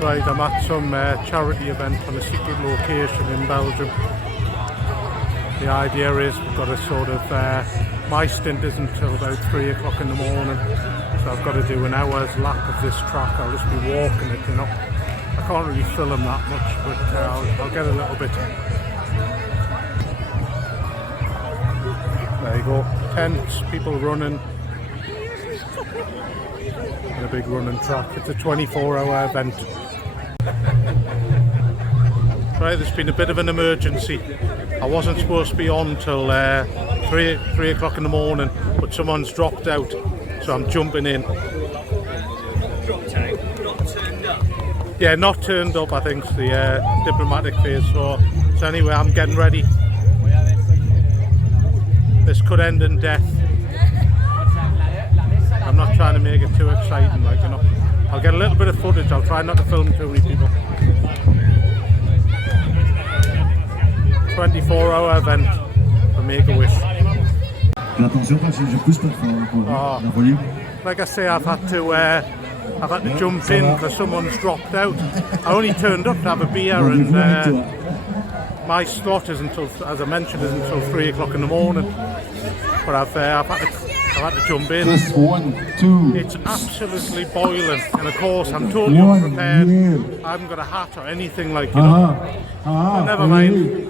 Right, I'm at some charity event on a secret location in Belgium. The idea is we've got to sort of, my stint isn't until about 3 o'clock in the morning, so I've got to do an hour's lap of this track. I'll just be walking it, you know. I can't really film that much, but I'll get a little bit. There you go, tents, people running. And a big running track. It's a 24-hour event. Right, there's been a bit of an emergency. I wasn't supposed to be on till 3 o'clock in the morning, but someone's dropped out, so I'm jumping in. Dropped out, not turned up? Yeah, not turned up, I think, the diplomatic phase. So anyway, I'm getting ready. This could end in death. I'm not trying to make it too exciting, like, you know. I'll get a little bit of footage. I'll try not to film too many people. 24-hour event for Make-A-Wish. Like I say, I've had to jump in because someone's dropped out. I only turned up to have a beer, and my slot is until, as I mentioned, is until 3 o'clock in the morning. But I've had to jump in. It's absolutely boiling, and of course I'm totally unprepared. I haven't got a hat or anything, like, you know. But never mind.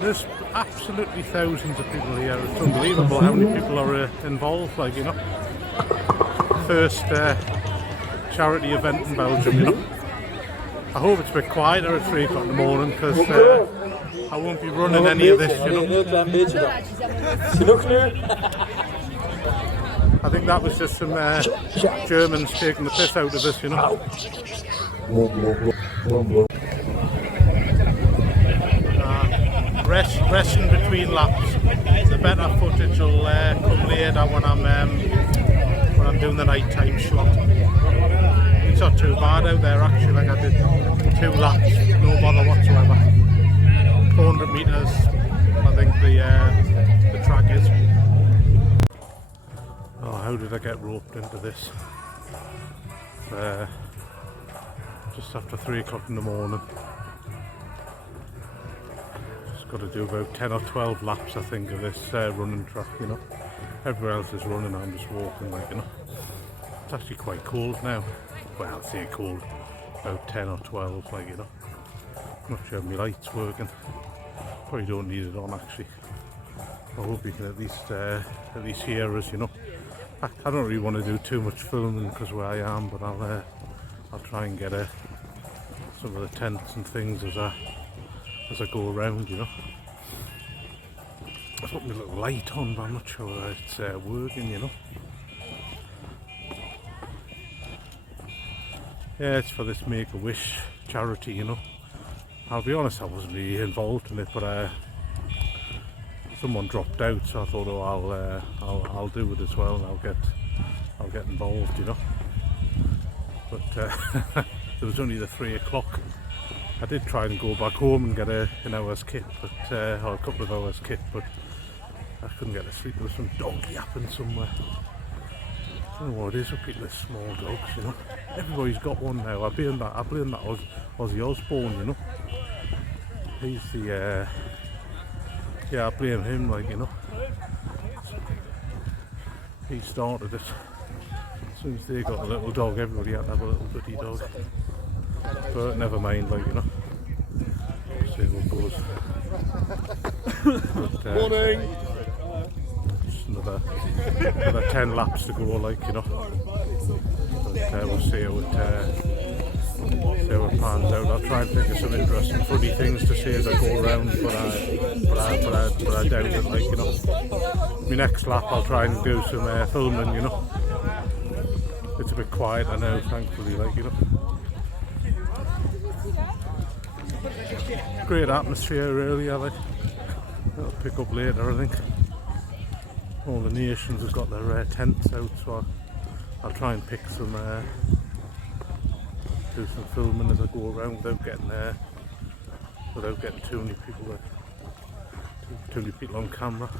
There's absolutely thousands of people here. It's unbelievable how many people are involved, like, you know. First charity event in Belgium, you know. I hope it's a bit quieter at 3 o'clock in the morning, because I won't be running any of this, you know. I think that was just some Germans taking the piss out of us, you know. Resting between laps. The better footage will come later when I'm doing the night time slot. It's not too bad out there actually. Like, I did 2 laps, no bother whatsoever. 400 metres, I think the track is. Oh, how did I get roped into this? Just after 3 o'clock in the morning. Just got to do about 10 or 12 laps, I think, of this running track, you know. Everywhere else is running, I'm just walking, like, you know. It's actually quite cold now. Well, I'll say cold, about 10 or 12, like, you know. I'm not sure if my light's working. Probably don't need it on, actually. I hope you can at least hear us, you know. I don't really want to do too much filming because where I am, but I'll try and get some of the tents and things as I go around, you know. I put my little light on, but I'm not sure that it's working, you know. Yeah, it's for this Make-A-Wish charity, you know. I'll be honest, I wasn't really involved in it, but someone dropped out, so I thought, oh, I'll do it as well, and I'll get involved, you know. But there was only the 3 o'clock. I did try and go back home and get an hour's kit, but or a couple of hours kit, but I couldn't get to sleep. There was some dog yapping somewhere. I don't know what it is with people with small dogs, you know. Everybody's got one now. I blame that Ozzy Osbourne, you know. He's the yeah, I blame him, like, you know. He started it. As soon as they got a little dog, everybody had to have a little bitty dog. But never mind, like, you know. See what goes. But, morning! Just another 10 laps to go, like, you know. But we'll see how it pans out. I'll try and think of some interesting funny things to say as I go around, but I doubt it, like, you know. My next lap I'll try and do some filming, you know. It's a bit quieter now, thankfully, like, you know. Great atmosphere, really. It'll pick up later, I think. All the nations have got their tents out, so I'll try and pick some, do some filming as I go around without getting too many people on camera.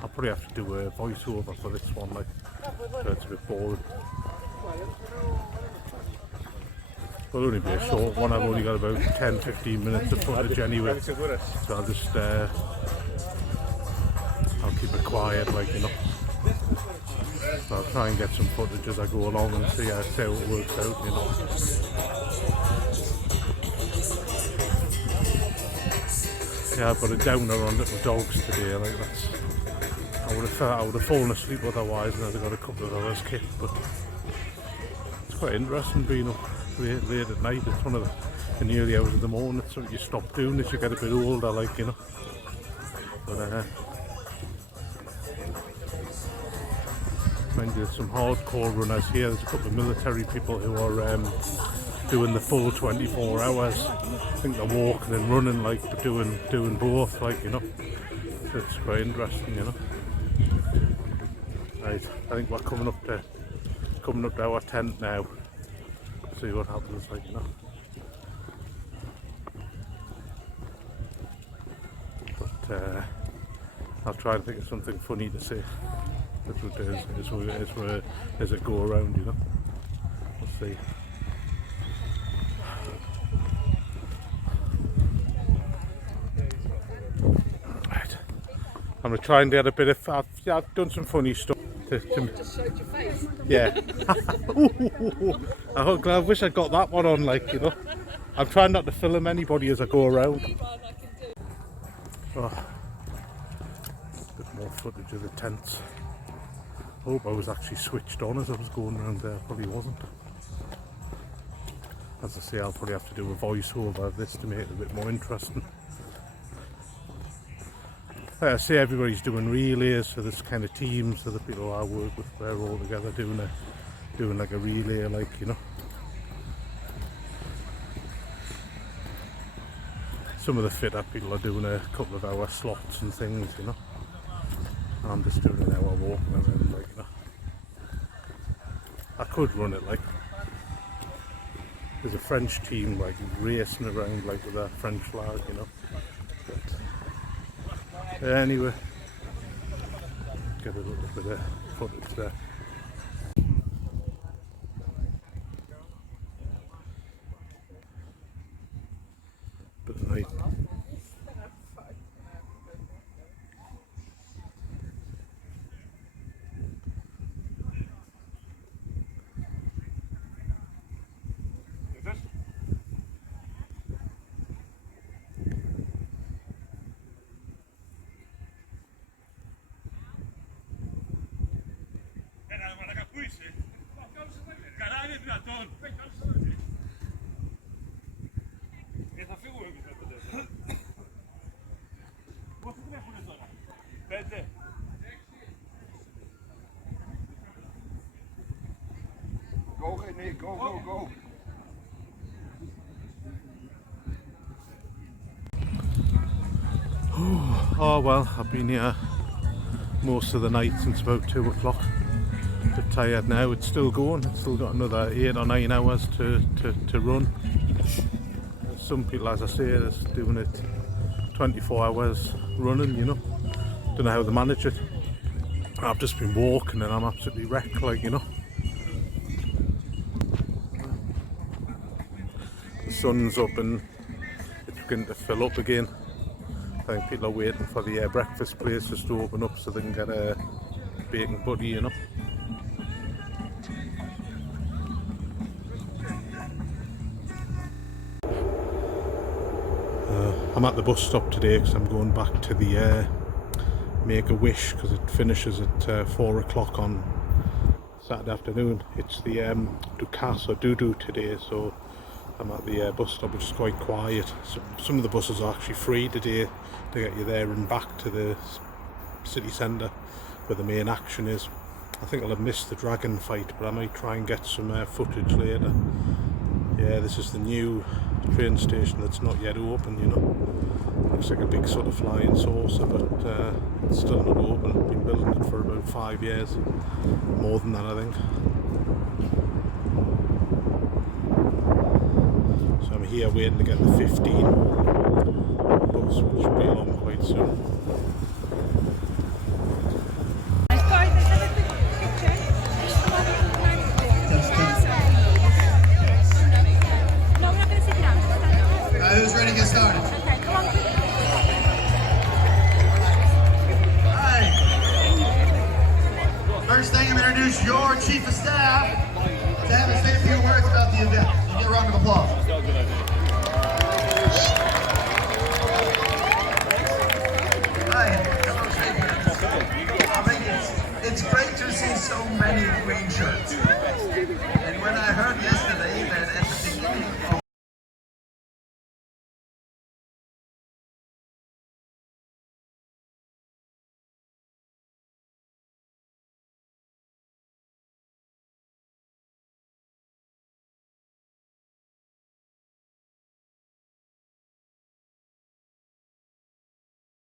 I'll probably have to do a voiceover for this one, like, so it's a bit boring. Will only be a short one. I've only got about 10-15 minutes of footage anyway, so I'll just I'll keep it quiet, like, you know. So I'll try and get some footage as I go along and see how it works out, you know. Yeah, I've got a downer on little dogs today. Like, that's, I would have fallen asleep otherwise, and I'd have got a couple of hours kick. But it's quite interesting being up late at night. It's one of the early hours of the morning. It's something you stop doing as you get a bit older, like, you know. But mind you, there's some hardcore runners here. There's a couple of military people who are doing the full 24 hours. I think they're walking and running, like, but doing both, like, you know. So it's quite interesting, you know. Right, I think we're coming up to our tent now. See what happens, like, you know. But I'll try and think of something funny to say as it go around, you know. We'll see. Right. I'm gonna try and get a bit of. I've done some funny stuff. Just showed your face. Yeah. I wish I'd got that one on, like, you know. I'm trying not to film anybody as I go around. Oh. A bit more footage of the tents. I hope I was actually switched on as I was going around there. Probably wasn't. As I say, I'll probably have to do a voiceover of this to make it a bit more interesting. Like I say, everybody's doing relays, so there's kind of teams, so the people I work with, we're all together doing like a relay, like, you know. Some of the fitter people are doing a couple of hour slots and things, you know. I'm just doing an hour walking around, like, you know. I could run it, like. There's a French team, like, racing around, like, with a French flag, you know. But anyway, get a little bit of footage there. But right. Go, Nate, go, go, go. Oh well, I've been here most of the night since about 2 o'clock. A bit tired now. It's still going. It's still got another 8 or 9 hours to run. Some people, as I say, is doing it 24 hours running, you know. Don't know how they manage it. I've just been walking and I'm absolutely wrecked, like, you know. The sun's up and it's beginning to fill up again. I think people are waiting for the breakfast places to open up so they can get a bacon butty, you know. I'm at the bus stop today because I'm going back to the Make-A-Wish because it finishes at 4 o'clock on Saturday afternoon. It's the Dukas or Dudu today, so I'm at the bus stop, which is quite quiet. Some of the buses are actually free today to get you there and back to the city centre where the main action is. I think I'll have missed the dragon fight, but I might try and get some footage later. Yeah, this is the new train station that's not yet open, you know. Looks like a big sort of flying saucer, but it's still not open. I've been building it for about 5 years, more than that I think. So I'm here waiting to get the 15 bus, which should be along quite soon.